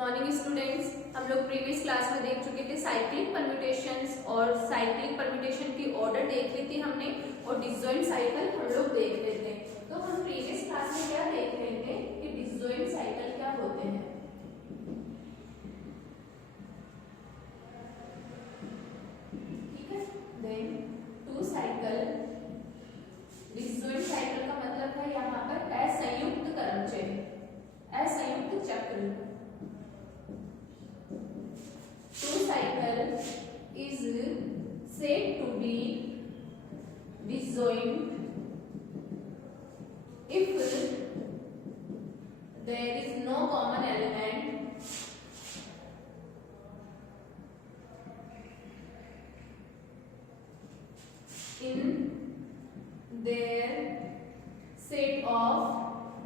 Morning students, हम लोग previous class में देख चुके थे साइक्लिक परम्यूटेशंस और साइक्लिक परम्यूटेशन की ऑर्डर देख ली थी हमने और डिसजॉइंट साइकिल हम लोग देख रहे थे। तो हम प्रीवियस क्लास में क्या देख रहे थे कि डिसजॉइंट साइकिल क्या होते हैं। ठीक है, then two cycle, disjoint cycle का मतलब है यहाँ पर असंयुक्त क्रमचय, असंयुक्त चक्र। Two cycle is said to be disjoint if there is no common element in their set of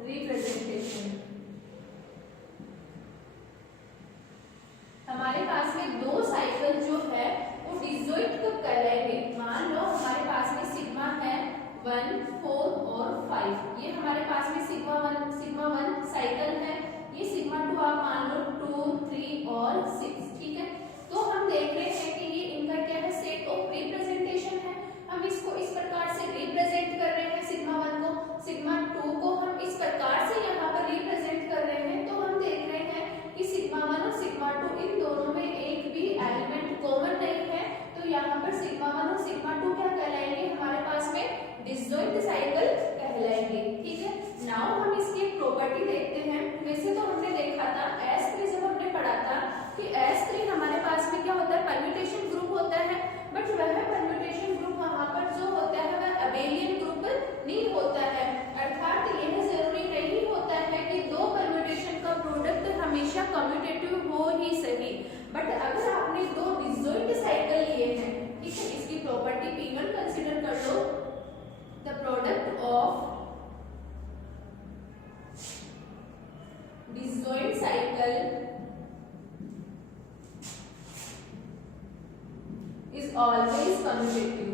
representation। हमारे पास में दो साइकिल जो है वो डिसजॉइंट कब कहलाएंगे। मान लो हमारे पास में सिग्मा है 1, 4 और 5। ये हमारे पास में सिग्मा 1 साइकिल है। ये सिग्मा 2 आप मान लो 2, 3 और 6। ठीक है, तो हम देख रहे हैं कि ये इनका क्या है, सेट ऑफ रिप्रेजेंटेशन है। हम इसको इस प्रकार से रिप्रेजेंट कर रहे हैं, सिग्मा 1 को, सिग्मा 2 को हम इस प्रकार से यहाँ पर रिप्रेजेंट कर रहे हैं। तो हम देख रहे हैं कि सिग्मा 1 और सिग्मा 2 इन दोनों में एक भी एलिमेंट कॉमन नहीं है। तो यहाँ पर सिग्मा 1 और सिग्मा 2 क्या कहलाएंगे, हमारे पास में डिसजॉइंट साइकिल कहलाएंगे। ठीक है, नाउ हम इसकी प्रॉपर्टी देखते हैं। वैसे तो हमने देखा था S3 जब हमने पढ़ा था कि S3 हमारे पास में क्या होता है, परम्यूटेशन ग्रुप होता है। बट वह परम्यूटेशन ग्रुप वहां पर जो होता है वह अबेलियन ग्रुप नहीं होता है। अर्थात यह जरूरी नहीं होता है कि दो परम्यूटेशन का प्रोडक्ट हमेशा कम्यूटेटिव हो ही सही। बट अगर आपने दो डिसजॉइंट साइकिल लिए हैं, ठीक है, इसकी प्रॉपर्टी P1 कंसीडर कर लो, the product of disjoint cycle is always commutative.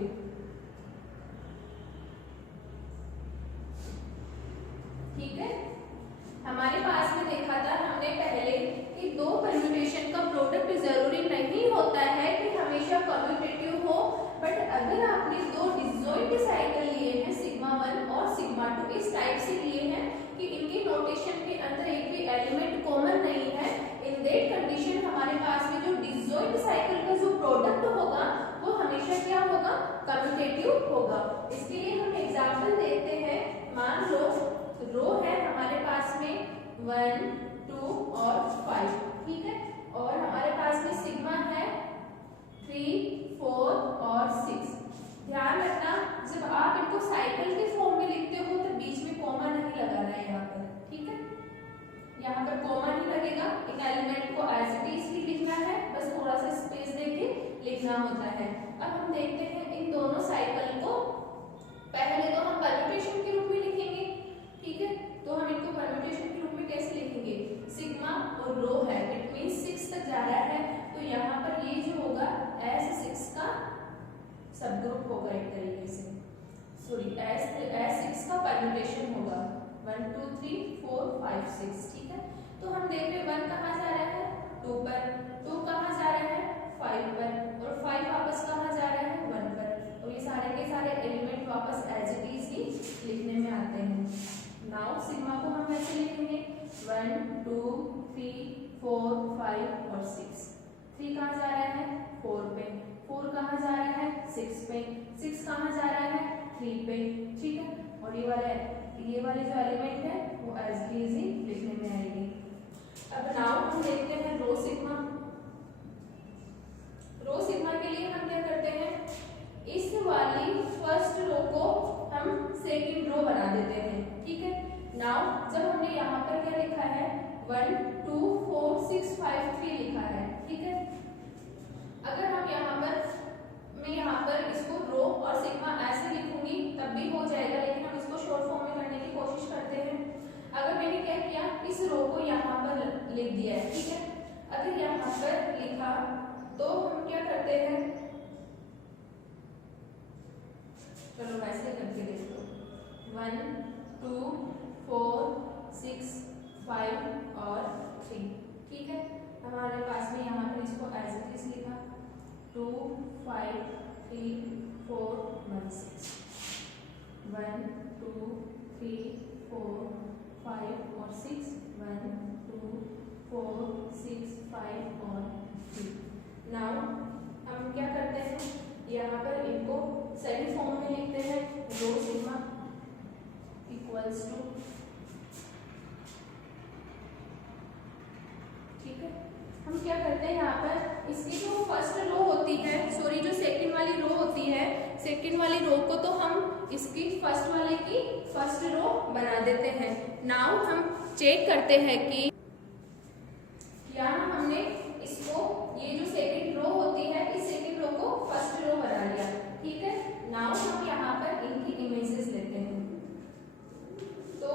ठीक है, हमारे पास में देखा था हमने पहले कि दो परम्यूटेशन का प्रोडक्ट जरूरी नहीं होता है कि हमेशा कम्यूटेटिव हो। बट अगर आपने दो डिसजॉइंट साइकिल लिए हैं, सिग्मा 1 और सिग्मा 2 इस टाइप से लिए हैं कि इनकी नोटेशन के अंदर एक भी एलिमेंट कॉमन नहीं है, इन दैट कंडीशन हमारे पास में जो डिसजॉइंट साइकिल का जो प्रोडक्ट होगा वो हमेशा क्या होगा, कम्यूटेटिव होगा। इसके लिए हम एग्जांपल देखते हैं। मान लो रो है हमारे पास में 1, 2 और 5। ठीक है, और हमारे पास में सिग्मा है 3, 4 और 6। ध्यान रखना, जब आप इनको साइकिल के फॉर्म में लिखते हो तो बीच में कॉमा नहीं लगाना है यहाँ पर। ठीक है, यहाँ पर कॉमा नहीं लगेगा। इन एलिमेंट को एज इट इज ही लिखना है, बस थोड़ा सा स्पेस देके लिखना होता है। अब हम देखते हैं इन दोनों साइकिल को। पहले तो हम परम्यूटेशन के रूप में लिखेंगे। ठीक है, तो हम इनको परम्यूटेशन के रूप में कैसे लिखेंगे, सिग्मा और रो है, इट मींस 6 तक जा रहा है। तो यहाँ पर ये जो होगा S6 का सब ग्रुप होगा एक तरीके से, सॉरी S6 का परम्यूटेशन होगा 1, 2, 3, 4, 5, 6। ठीक है, तो हम देख रहे हैं 1 कहाँ जा रहा है, 2 पर, 2 कहाँ जा रहा है, 5 पर, और 5 वापस कहाँ जा रहा है, 1 पर। और ये सारे के सारे एलिमेंट वापस एज इट इज ही लिखने में आते हैं। नाउ सिग्मा को हम ऐसे लिखेंगे 1, 2, 3, 4, 5 और 6। 3 कहाँ जा रहा है, 4 पे, 4 कहाँ जा रहा है, 6 पे, 6 कहाँ जा रहा है, 3 पे। ठीक है, और ये वाले जो एलिमेंट है वो एज इट इज ही लिखने में आएगी। अब नाउ हम देखते हैं रो सिग्मा। रो सिग्मा के लिए हम क्या करते हैं, इस वाली फर्स्ट रो को हम सेकंड रो बना देते हैं। ठीक है, नाउ जब हमने यहाँ पर क्या लिखा है, 1, 2, 4, 6, 5, 3 लिखा है। ठीक है, अगर हम यहाँ पर इसको रो और सिग्मा ऐसे लिखूंगी तब भी हो जाएगा, लेकिन हम इसको शॉर्ट फॉर्म में करने की कोशिश करते हैं। अगर मैंने क्या किया, इस रो को यहाँ पर लिख दिया है। ठीक है, अगर यहाँ पर लिखा तो हम क्या करते हैं, चलो वैसे करके देख लो, 1, 2, 4, 6, 5 और 3। ठीक है, हमारे पास में यहाँ पर इसको एज इट इज लिखा 2 5 3 4 1 6 1 2 3 4 5 और 6 1 2 4 6 5 और 3। नाउ हम क्या करते हैं, यहाँ पर इनको सेकंड फॉर्म में लिखते हैं रो सिग्मा इक्वल्स टू, ठीक है। हम क्या करते हैं यहाँ पर इसकी जो फर्स्ट रो होती है, सॉरी जो सेकंड वाली रो होती है, सेकंड वाली रो को तो हम इसकी फर्स्ट वाले की फर्स्ट रो बना देते हैं। नाउ हम चेक करते हैं कि यहाँ हमने इसको ये जो सेकंड रो होती है इस सेकंड रो को फर्स्ट रो बना लिया, ठीक है। नाउ हम यहाँ पर इनकी इमेजेस लेते हैं, तो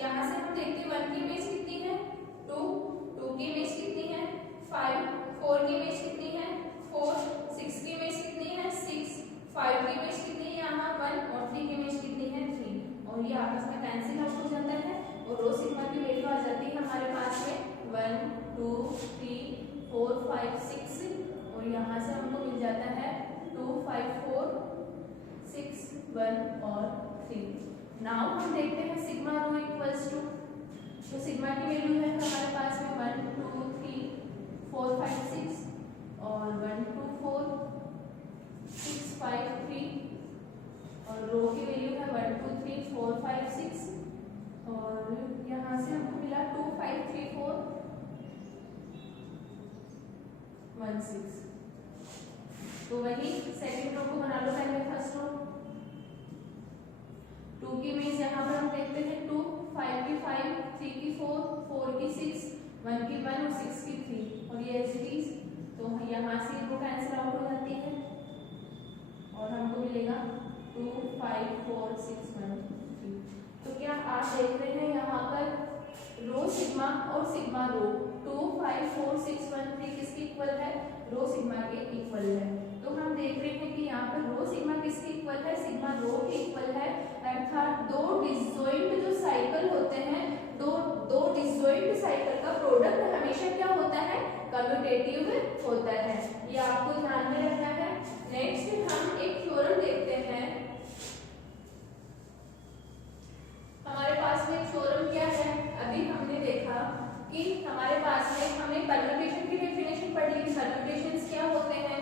यहाँ से हम देखते हैं 1 की इमेज कितनी है, 2 की इमेज कितनी है, 5 4 की इमेज कितनी है, 4 6 की इमेज कितनी है, 6 5 की इमेज कितनी है, यहाँ 1 और 3 की इमेज कितनी है, 3, और ये आपस में कैंसिल आउट हो जाता है और रो सिग्मा की वैल्यू आ जाती है हमारे पास में 1 2 3 4 5 6, और यहाँ से हमको मिल जाता है 2 5 4 6 1 और 3। नाउ हम देखते हैं सिग्मा रो इक्वल्स टू, तो सिग्मा की वैल्यू है हमारे पास में 1 2 3 4 5 6 और 1 2 4 6 5 3, और रो की वैल्यू है 1 2 3 4 5 6, और यहाँ से हमको मिला 2 5 3 4 1 6। तो वही सेकंड रो को बना लो पहले फर्स्ट रो, 2 की इमेज यहाँ पर हम देखते हैं 2 5 की 5 3 की 4 4 की 6 1 की 1 और 6 की 3, और ये एज इट इज, तो यहाँ से वो कैंसिल आउट हो जाती है और हमको मिलेगा 2 5 4 6 1 3। तो क्या आप देख रहे हैं यहाँ पर रो सिग्मा और सिग्मा रो 2 5 4 6 1 3 किसके इक्वल है, रो सिग्मा के इक्वल है। तो हम देख रहे हैं कि यहाँ पर रो सिग्मा किसके इक्वल है, सिग्मा रो के इक्वल है, अर्थात दो डिसजॉइंट जो साइकिल होते हैं, दो डिसजॉइंट साइकिल का प्रोडक्ट हमेशा क्या होता है, कम्यूटेटिव होता है, ये आपको ध्यान में रखना है। नेक्स्ट हम एक थ्योरम देखते हैं, हमारे पास में थ्योरम क्या है, अभी हमने देखा कि हमारे पास में हमने परम्यूटेशन की डेफिनेशन पढ़ ली, परम्यूटेशंस क्या होते हैं,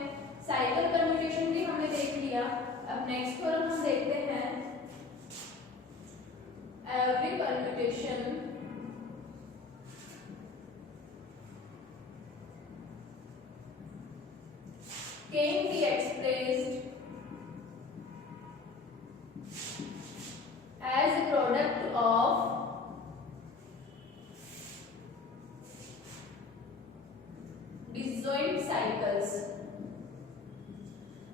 साइकिल परम्यूटेशन भी हमने देख लिया। अब नेक्स्ट थ्योरम हम देखते हैं every permutation can be expressed as a product of disjoint cycles।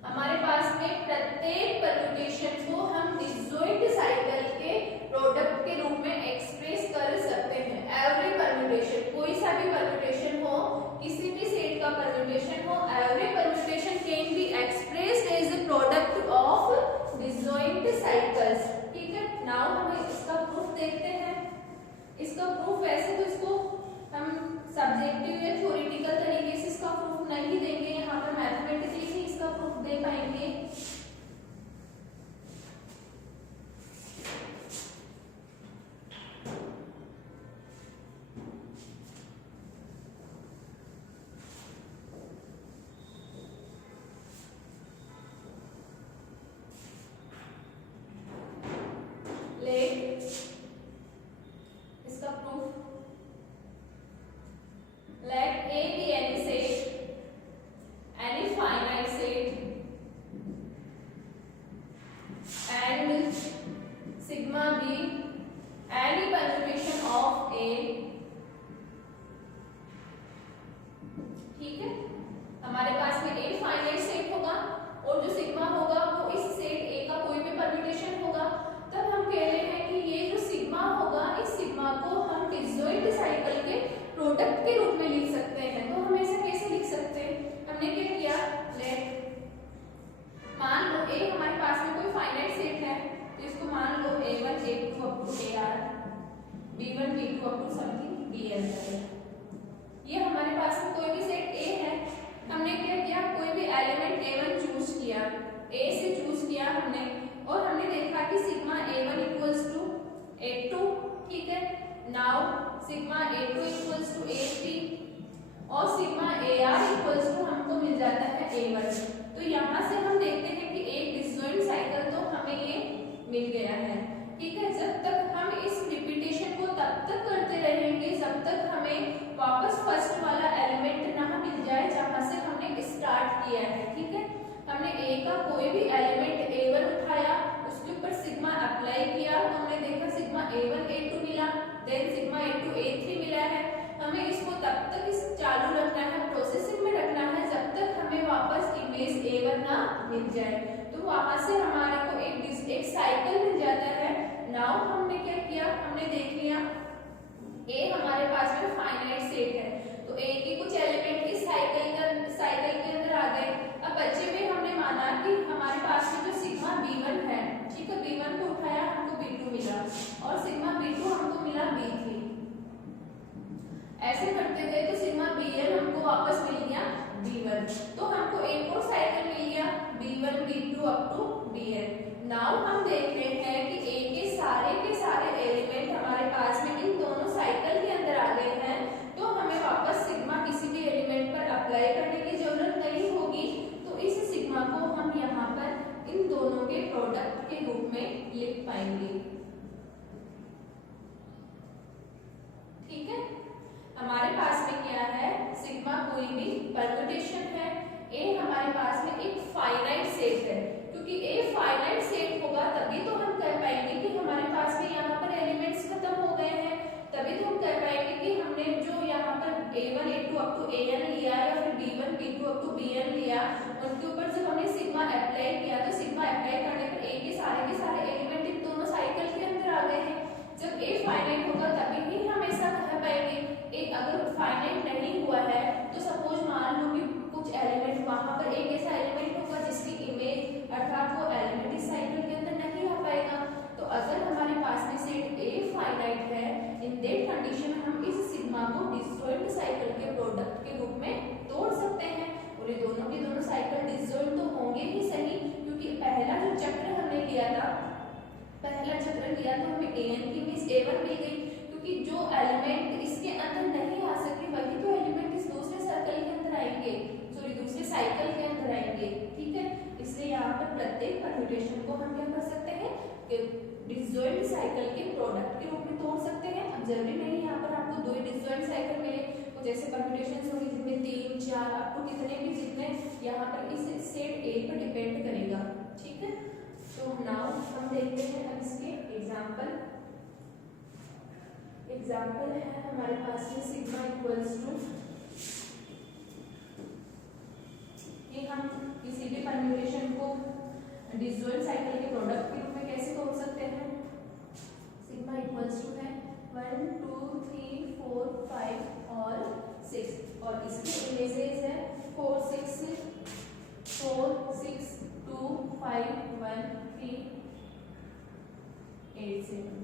हमारे पास में प्रत्येक परम्यूटेशन को हम डिसजॉइंट साइकिल के प्रोडक्ट के रूप में एक्सप्रेस कर सकते हैं। एवरी परम्यूटेशन, कोई सा भी परम्यूटेशन हो, किसी भी सेट का परम्यूटेशन हो, every permutation can be expressed as a product of disjoint cycles, ठीक है। नाउ हम इसका प्रूफ देखते हैं। इसका प्रूफ वैसे तो इसको हम सब्जेक्टिव या थ्योरेटिकल तरीके से इसका प्रूफ नहीं देंगे, यहाँ पर मैथमेटिकली ही इसका प्रूफ दे पाएंगे। इसका proof, let A be any set, any finite set, and sigma be any permutation of A, ठीक है। हमारे पास में A फाइनाइट सेट होगा और जो सिग्मा होगा वो इस सेट A का कोई भी परम्यूटेशन होगा, तब हम कह रहे हैं कि ये जो सिग्मा होगा, इस सिग्मा को हम डिसजॉइंट साइकिल के प्रोडक्ट के रूप में लिख सकते हैं। तो हम ऐसे कैसे लिख सकते हैं, हमने क्या किया, लेट मान लो A हमारे पास में कोई फाइनाइट सेट है, तो इसको मान लो A1 A2 up to AR, B1 B2 up to something BN है। ये sigma A2 equals to A3 और सिग्मा AR इक्वल्स टू हमको मिल जाता है A1। तो यहाँ से हम देखते हैं कि एक डिसजॉइंट साइकिल तो हमें ये मिल गया है। ठीक है, जब तक हम इस रिपीटेशन को तब तक करते रहेंगे जब तक हमें वापस फर्स्ट वाला एलिमेंट ना मिल जाए जहाँ से हमने स्टार्ट किया है। ठीक है, हमने A का कोई भी एलिमेंट A1 उठाया, उसके ऊपर सिग्मा अप्लाई किया तो हमने देखा सिग्मा A1 A2 मिला, देन सिग्मा A2 A3 मिला है। हमें इसको तब तक इस चालू रखना है, प्रोसेसिंग में रखना है जब तक हमें वापस इमेज A1 ना मिल जाए। तो वहां से हमारे को एक साइकिल मिल जाता है। नाउ हमने क्या किया, हमने देख लिया A हमारे पास में फाइनाइट सेट है, तो A के कुछ एलिमेंट इस साइकिल के अंदर आ गए। अब बच्चे में हमने माना कि हमारे पास में जो सिग्मा B1 है, ठीक है, B1 को उठाया हमको B2 मिला और सिग्मा B2 हमको मिला B3। ऐसे करते गए तो सिग्मा Bn हमको वापस मिल गया B1, तो हमको एक और साइकिल मिल गया B1 B2 up to Bn। Now हम देख रहे हैं कि A के सारे एलिमेंट हमारे पास में इन दोनों साइकिल के अंदर आ गए हैं, तो हमें वापस सिग्मा किसी भी एलिमेंट पर अप्लाई करने की जरूरत नहीं होगी। तो इस सिग्मा को हम यहाँ पर इन दोनों के प्रोडक्ट के रूप में लिख पाएंगे। ठीक है, हमारे पास में क्या है, सिग्मा कोई भी परम्यूटेशन है, A हमारे पास में एक फाइनाइट सेट है, क्योंकि A फाइनाइट सेट होगा तभी तो हम कह पाएंगे कि हमारे पास में यहाँ पर एलिमेंट्स खत्म हो गए हैं, तभी तो हम कह पाएंगे कि हमने जो यहाँ पर A1 A2 up to AN लिया या फिर B1 B2 up to BN लिया, उनके ऊपर जब हमने सिग्मा अप्लाई किया तो सिग्मा अप्लाई करने पर A के सारे एलिमेंट इन दोनों साइकिल के अंदर आ गए हैं। जब A फाइनाइट होगा तभी ही हम ऐसा कह पाएंगे। एक अगर फाइनाइट नहीं हुआ है तो सपोज मान लो कि कुछ एलिमेंट वहां पर एक ऐसा एलिमेंट होगा जिसकी इमेज अर्थात वो एलिमेंट इस साइकिल के अंदर नहीं आ पाएगा। तो अगर हमारे पास में सेट A फाइनाइट है, इन दैट कंडीशन हम इस सिग्मा को डिसजॉइंट साइकिल के प्रोडक्ट के रूप में तोड़ सकते हैं और ये दोनों के दोनों साइकिल डिसजॉइंट तो होंगे ही सही, क्योंकि पहला जो चक्र हमने लिया था, पहला चक्र लिया तो हमें AN की इमेज A1 मिल गई, क्योंकि जो एलिमेंट इसके अंदर नहीं आ सके वही तो एलिमेंट इस दूसरे सर्कल के अंदर आएंगे, सॉरी दूसरे साइकिल के अंदर आएंगे। ठीक है, इसलिए यहाँ पर प्रत्येक परम्यूटेशन को हम क्या कर सकते हैं कि डिसजॉइंट साइकिल के प्रोडक्ट के रूप में तोड़ सकते हैं। अब जरूरी नहीं यहाँ पर आपको दो डिसजॉइंट साइकिल मिले, कुछ ऐसे परम्यूटेशंस होंगे जिनमें 3 4 आपको कितने भी जितने यहाँ पर इस सेट A पर डिपेंड करेगा। ठीक है, तो नाउ हम देखते हैं अब इसके एग्जाम्पल है हमारे पास में सिग्मा इक्वल्स टू, ये हम किसी भी परम्यूटेशन को डिसजॉइंट साइकिल के प्रोडक्ट के रूप में कैसे तोड़ सकते हैं। सिग्मा इक्वल्स टू है 1 2 3 4 5 और 6 और इसके इमेजेस है 4 6 2 5 1 3 8 7।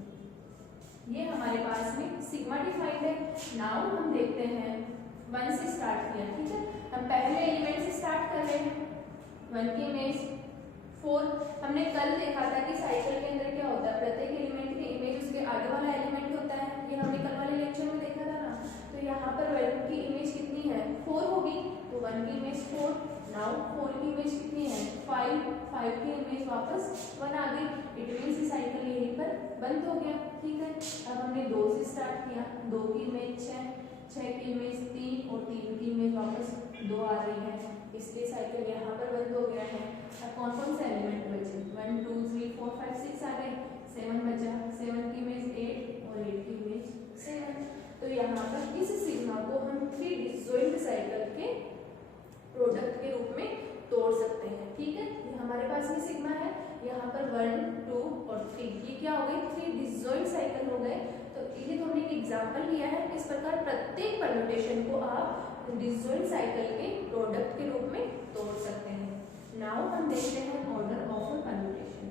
ये हमारे पास में सिग्मा डिफाइंड है। नाउ हम देखते हैं 1 से स्टार्ट किया। ठीक है, हम पहले एलिमेंट से स्टार्ट कर रहे हैं। 1 की इमेज 4, हमने कल देखा था कि साइकिल के अंदर क्या होता है, प्रत्येक एलिमेंट की इमेज उसके आगे वाला एलिमेंट होता है, ये हमने कल वाले लेक्चर में देखा था ना। तो यहाँ पर 1 की इमेज कितनी है 4 होगी, तो 1 की इमेज 4। नाउ 4 की इमेज कितनी है 5 की इमेज वापस 1 आ गई, इट मींस साइकिल यहीं पर बंद हो गया। ठीक है, अब हमने 2 से स्टार्ट किया, 2 की इमेज 6 की इमेज 3 और 3 की इमेज वापस 2 आ रही है, इसलिए साइकिल यहाँ पर बंद हो गया है। अब कौन कौन से एलिमेंट बचे 1 2 3 4 5 6 आ गए, 7 बचा, 7 की इमेज 8 और 8 की इमेज 7। तो यहाँ पर इस सिग्मा को हम 3 डिसजॉइंट साइकिल के प्रोडक्ट के रूप में तोड़ सकते हैं। ठीक है, ये हमारे पास में सिग्मा है, यहाँ पर 1 2 और 3, ये क्या हो गए 3 डिसजॉइंट साइकिल हो गए। तो ये तो हमने एक एग्जांपल लिया है, इस प्रकार प्रत्येक परम्यूटेशन को आप डिसजॉइंट साइकिल के प्रोडक्ट के रूप में तोड़ सकते हैं। नाउ हम देखते हैं order of a permutation.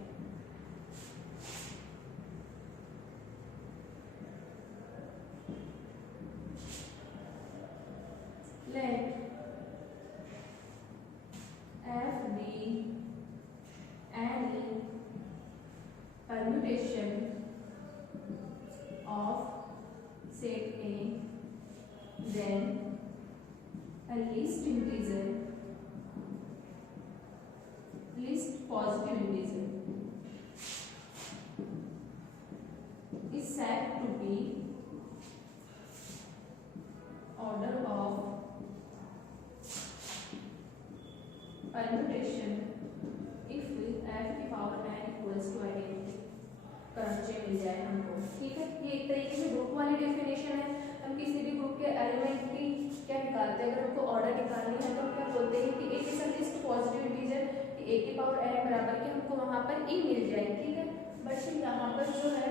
Let F be any permutation of set A least integer, least positive integer is said to be order of permutation if f की power n equals to identity करंट मिल जाए हमको, ठीक है। ये एक तरीके से ग्रुप वाली डेफिनेशन है। हम किसी भी ग्रुप के एलिमेंट की क्या निकालते हैं, अगर हमको ऑर्डर निकालनी है तो हम क्या बोलते हैं कि एक ऐसा लिस्ट पॉजिटिव इंटीजर कि a की पावर n बराबर के हमको वहां पर e मिल जाए, ठीक है। बट यहाँ पर जो है,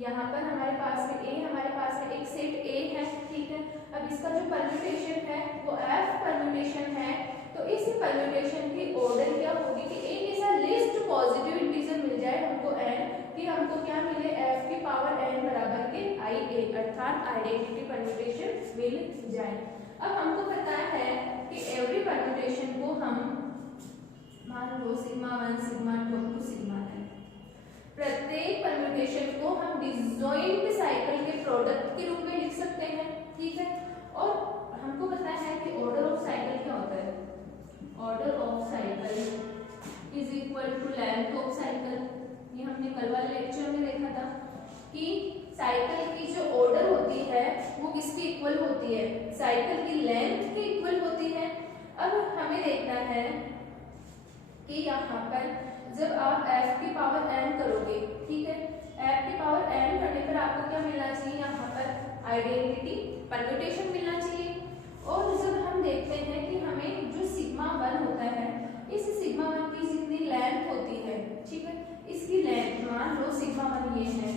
यहाँ पर हमारे पास में एक सेट A है, ठीक है। अब इसका जो परम्यूटेशन है वो f परम्यूटेशन है, तो इस परम्यूटेशन की ऑर्डर क्या होगी कि एक ऐसा लिस्ट पॉजिटिव इंटीजर मिल जाए हमको n कि हमको क्या मिले f की पावर n बराबर के ia, अर्थात आइडेंटिटी परम्यूटेशन मिल जाए। अब हमको पता है कि एवरी परम्यूटेशन को हम मान लो sigma 1 sigma 2 to sigma n, प्रत्येक परम्यूटेशन को हम डिसजॉइंट साइकिल के प्रोडक्ट के रूप में लिख सकते हैं, ठीक है। और हमको पता है कि ऑर्डर ऑफ साइकिल क्या होता है, order of cycle is equal to length of cycle. ये हमने कल वाले लेक्चर में देखा था कि साइकिल की जो ऑर्डर होती है वो किसकी इक्वल होती है, साइकिल की लेंथ की इक्वल होती है। अब हमें देखना है कि यहाँ पर जब आप f की पावर n करोगे, ठीक है, f की पावर n करने पर आपको क्या मिलना चाहिए, यहाँ पर आइडेंटिटी परम्यूटेशन मिलना चाहिए। और जब हम देखते हैं कि हमें जो सिग्मा 1 होता है, इस सिग्मा 1 की जितनी लेंथ होती है, ठीक है, इसकी लेंथ मान लो सिग्मा 1 ये है,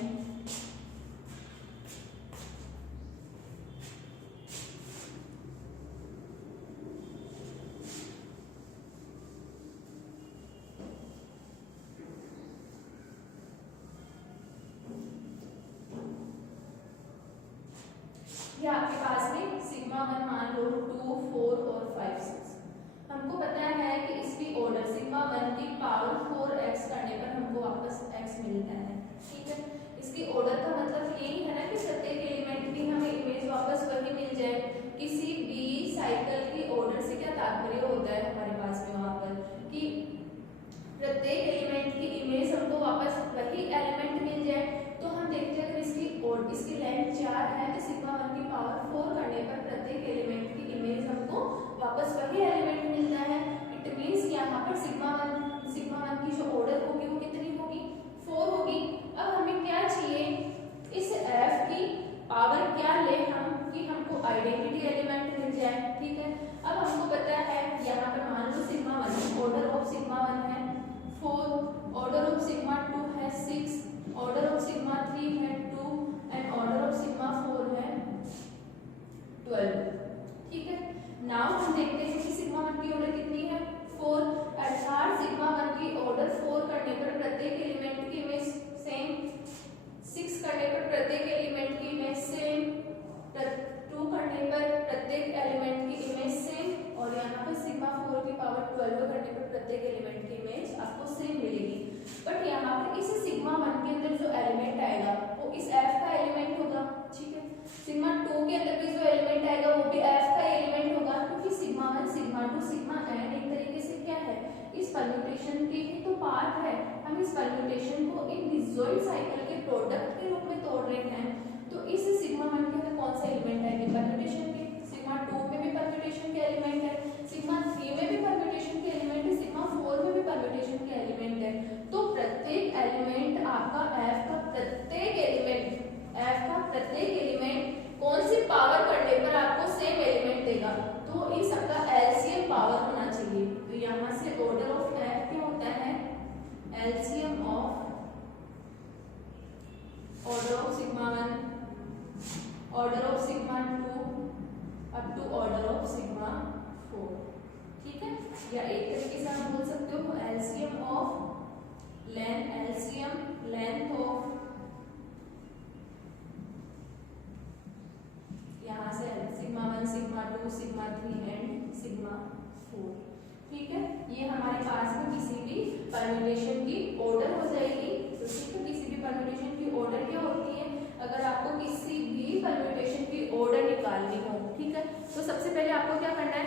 ये आपके पास में सिग्मा 1 मान लो 2 4 और 5 6। हमको पता है कि इसकी ऑर्डर सिग्मा 1 की पावर 4x करने पर हमको वापस x मिलता है, ठीक है। इसकी ऑर्डर का मतलब यही है ना कि प्रत्येक एलिमेंट की हमें इमेज वापस वही मिल जाए। किसी भी साइकिल की ऑर्डर से क्या तात्पर्य होता है हमारे पास में वहां पर कि प्रत्येक एलिमेंट की इमेज हमको वापस वही एलिमेंट मिल जाए। तो हम देखते हैं अगर इसकी लेंथ 4 है तो सिग्मा 1 की पावर 4 करने पर प्रत्येक एलिमेंट की इमेज हमको वापस वही एलिमेंट मिलता है। इट मींस यहाँ पर सिग्मा 1 की जो ऑर्डर होगी वो कितनी होगी, 4 होगी। अब हमें क्या चाहिए, इस f की पावर क्या ले हम कि हमको आइडेंटिटी एलिमेंट मिल जाए, ठीक है। अब हमको पता है यहाँ पर मान लो सिग्मा 1 ऑर्डर ऑफ सिग्मा 1 है 4, ऑर्डर ऑफ सिग्मा 2 है 6, ऑर्डर ऑफ सिग्मा 3 है 2 एंड ऑर्डर ऑफ सिग्मा 4 है 12, ठीक है। नाउ हम देखते हैं कि सिग्मा 1 की ऑर्डर कितनी है 4, अर्थात सिग्मा 1 की ऑर्डर 4 करने पर प्रत्येक एलिमेंट की इमेज सेम, 6 करने पर प्रत्येक एलिमेंट की इमेज सेम, 2 करने पर प्रत्येक एलिमेंट की इमेज सेम, और यहाँ पर सिग्मा 4 की पावर 12 करने पर प्रत्येक एलिमेंट की इमेज आपको सेम मिलेगी। बट यहाँ पर इस सिग्मा 1 के अंदर जो एलिमेंट आएगा वो इस f का एलिमेंट होगा, ठीक है। सिग्मा 2 के अंदर भी जो एलिमेंट आएगा वो भी f का एलिमेंट होगा, क्योंकि सिग्मा 1 सिग्मा 2 सिग्मा n एक तरीके से क्या है, इस परम्यूटेशन के ही तो पार्ट है। हम इस परम्यूटेशन को एक डिसजॉइंट साइकिल के प्रोडक्ट के रूप में तोड़ रहे हैं। तो इस सिग्मा 1 के अंदर कौन सा एलिमेंट आएंगे, परम्यूटेशन के। सिग्मा 2 में भी परम्यूटेशन के एलिमेंट है, सिग्मा 3 में भी परम्यूटेशन के एलिमेंट है, सिग्मा 4 में भी परम्यूटेशन के एलिमेंट है। तो प्रत्येक एलिमेंट आपका f का प्रत्येक एलिमेंट कौन सी पावर करने पर आपको सेम एलिमेंट देगा, तो इन सबका एलसीएम पावर होना चाहिए। तो यहाँ से ऑर्डर ऑफ f क्या होता है, LCM of order of sigma 1, order of sigma 2 up to order of sigma 4, ठीक है। या एक तरीके से आप बोल सकते हो एलसीएम ऑफ लेंथ ऑफ, यहाँ से sigma 1 sigma 2 sigma 3 and sigma 4, ठीक है। ये हमारे पास में किसी भी परम्यूटेशन की ऑर्डर हो जाएगी। तो ठीक है, किसी भी परम्यूटेशन की ऑर्डर क्या होती है, अगर आपको किसी भी परम्यूटेशन की ऑर्डर निकालनी हो, ठीक है, तो सबसे पहले आपको क्या करना है,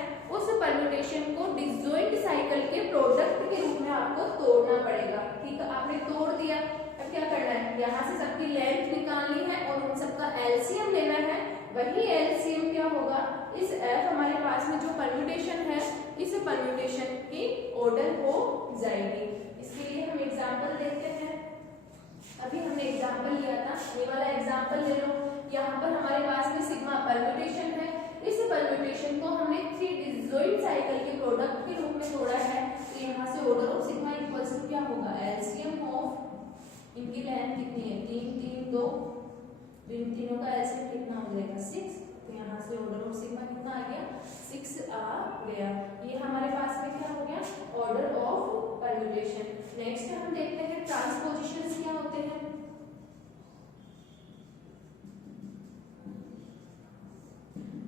यहाँ से सबकी लेंथ निकालनी है और उन सबका एलसीएम लेना है। वही एलसीएम क्या होगा, इस एफ हमारे पास में जो परम्यूटेशन है, इस परम्यूटेशन की ऑर्डर हो जाएगी। इसके लिए हम एग्जांपल देखते हैं। अभी हमने एग्जांपल लिया था, ये वाला एग्जांपल ले लो। यहाँ पर हमारे पास में सिग्मा परम्यूटेशन है। इस परम्यूटेशन को हमने 3 डिसजॉइंट साइकिल के प्रोडक्ट के रूप में तोड़ा है। तो यहाँ से order of sigma equals to क्या होगा, एलसीएम ऑफ इनकी लेंथ कितनी है, 3 3 2, तो इन तीनों का एलसीएम कितना हो जाएगा, 6। तो यहाँ से ऑर्डर ऑफ सिग्मा कितना आ गया, 6 आ गया। ये हमारे पास में क्या हो गया, ऑर्डर ऑफ परम्यूटेशन। नेक्स्ट हम देखते हैं ट्रांसपोजिशंस क्या होते हैं।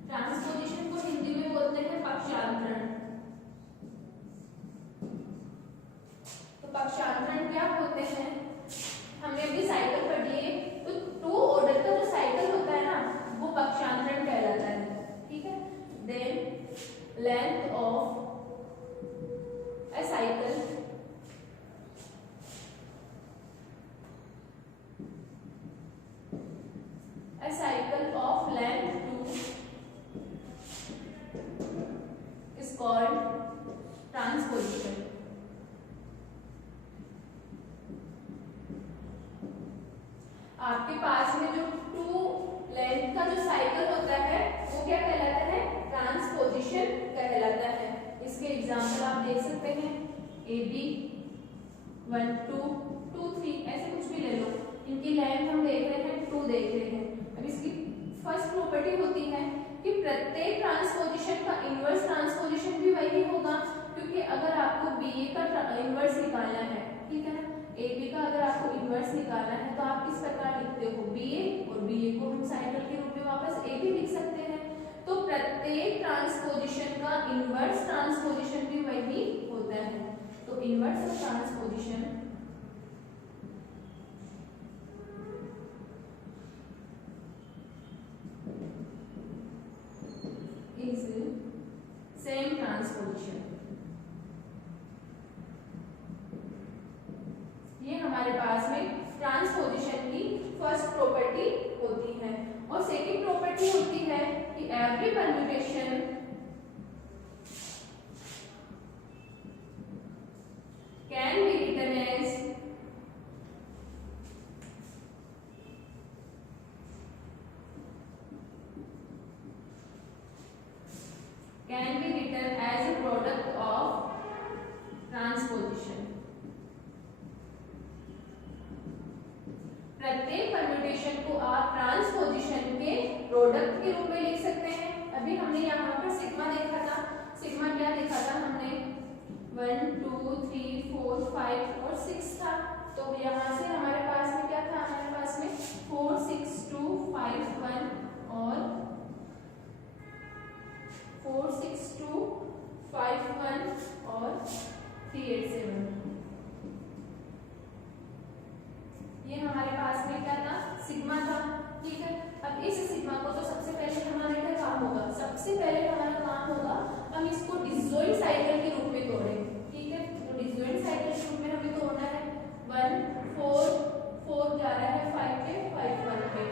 ट्रांसपोजिशन को हिंदी में बोलते हैं पक्षांतरण। तो पक्षांतरण क्या होते हैं, हमने अभी साइकिल पढ़ लिए। तो 2 ऑर्डर का जो साइकिल होता है ना, वो पक्षांतरण कहलाता है, ठीक है। Then length of a cycle of length 2 is called transposition. आपके पास में जो 2 लेंथ का जो साइकिल होता है वो क्या कहलाता है, ट्रांसपोजिशन कहलाता है। इसके एग्जांपल आप देख सकते हैं, AB 1 2 2 3 ऐसे कुछ भी ले लो। इनकी लेंथ हम देख रहे हैं 2 देख रहे हैं। अब इसकी फर्स्ट प्रॉपर्टी होती है कि प्रत्येक ट्रांसपोजिशन का इनवर्स ट्रांसपोजिशन भी वही होगा, क्योंकि अगर आपको BA का इनवर्स निकालना है, ठीक है ना, AB का अगर आपको इनवर्स निकालना है तो आप किस प्रकार लिखते हो, BA, और BA को हम साइकिल के रूप में वापस AB लिख सकते हैं। तो प्रत्येक ट्रांसपोजिशन का इनवर्स ट्रांसपोजिशन भी वही होता है। तो inverse of transposition is same transposition. ये हमारे पास में ट्रांसपोजिशन की फर्स्ट प्रॉपर्टी होती है। और सेकंड प्रॉपर्टी होती है कि every permutation can be written as a product of transposition। प्रत्येक परम्यूटेशन को आप ट्रांसपोजिशन के प्रोडक्ट के रूप में लिख सकते हैं। अभी हमने यहाँ पर सिग्मा देखा था। सिग्मा क्या देखा था हमने, 1 2 3 4 5 और 6 था। तो यहाँ से हमारे पास में क्या था, हमारे पास में 4 6 2 5 1 और 4 6 2 5 1 और 3 8 7। ये हमारे पास में क्या था, सिग्मा था, ठीक है। अब इस सिग्मा को तो सबसे पहले हमारा क्या काम होगा, सबसे पहले हमारा काम होगा हम इसको डिसजॉइंट साइकिल के रूप में तोड़ें, ठीक है। तो डिसजॉइंट साइकिल के रूप में हमें तोड़ना है। 1 4 4 जा रहा है 5 पे, 5 1 पे,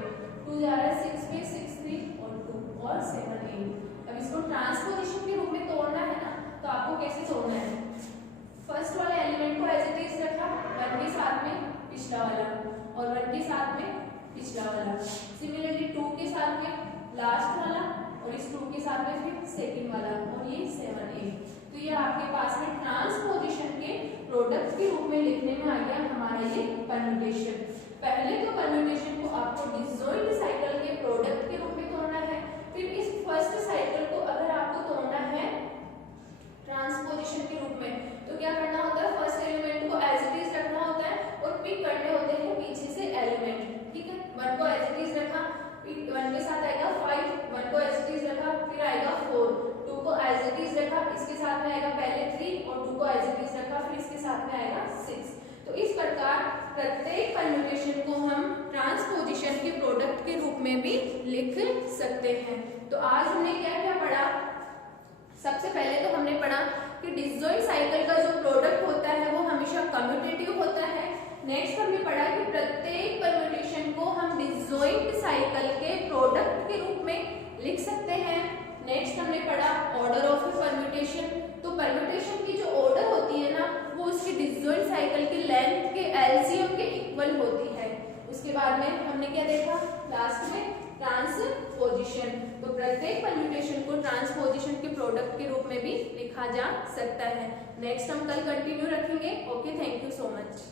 2 जा रहा है 6 पे, 6 3 और 2 और 7 8। अब इसको ट्रांसपोजिशन के रूप में तोड़ना है ना, तो आपको कैसे तोड़ना है, फर्स्ट वाले एलिमेंट को एज इट इज रखा, 1 के साथ में पिछला वाला और 1 के साथ में पिछला वाला। सिमिलरली 2 के साथ में लास्ट वाला और इस 2 के साथ में फिर सेकंड वाला और ये 7 8। तो ये आपके पास में ट्रांसपोजिशन के प्रोडक्ट के रूप में लिखने में आ गया हमारा ये परम्यूटेशन। पहले तो परम्यूटेशन को आपको डिसजॉइंट साइकिल के प्रोडक्ट के रूप में तोड़ना है। फिर इस फर्स्ट साइकिल को अगर आपको तोड़ना है ट्रांसपोजिशन के रूप में, तो क्या करना होता है, फर्स्ट एलिमेंट को एज इट इज रखना होता है और पिक करने होते हैं पीछे से एलिमेंट, ठीक है। 1 को एज इट इज रखा, 1 के साथ आएगा 5, 1 को एज इट इज रखा, फिर आएगा 4, 2 को एज इट इज रखा, इसके साथ में आएगा पहले 3 और 2 को एज इट इज रखा, फिर इसके साथ में आएगा 6। तो इस प्रकार प्रत्येक परम्यूटेशन को हम ट्रांसपोजिशन के प्रोडक्ट के रूप में भी लिख सकते हैं। तो आज हमने क्या क्या पढ़ा, सबसे पहले तो हमने पढ़ा कि डिसजॉइंट साइकिल का जो प्रोडक्ट होता है वो हमेशा कम्यूटेटिव होता है। नेक्स्ट हमने पढ़ा कि प्रत्येक परम्यूटेशन क्या देखा लास्ट में, ट्रांसपोजिशन। तो प्रत्येक परम्यूटेशन को ट्रांसपोजिशन के प्रोडक्ट के रूप में भी लिखा जा सकता है। नेक्स्ट हम कल कंटिन्यू रखेंगे। Okay, thank you so much.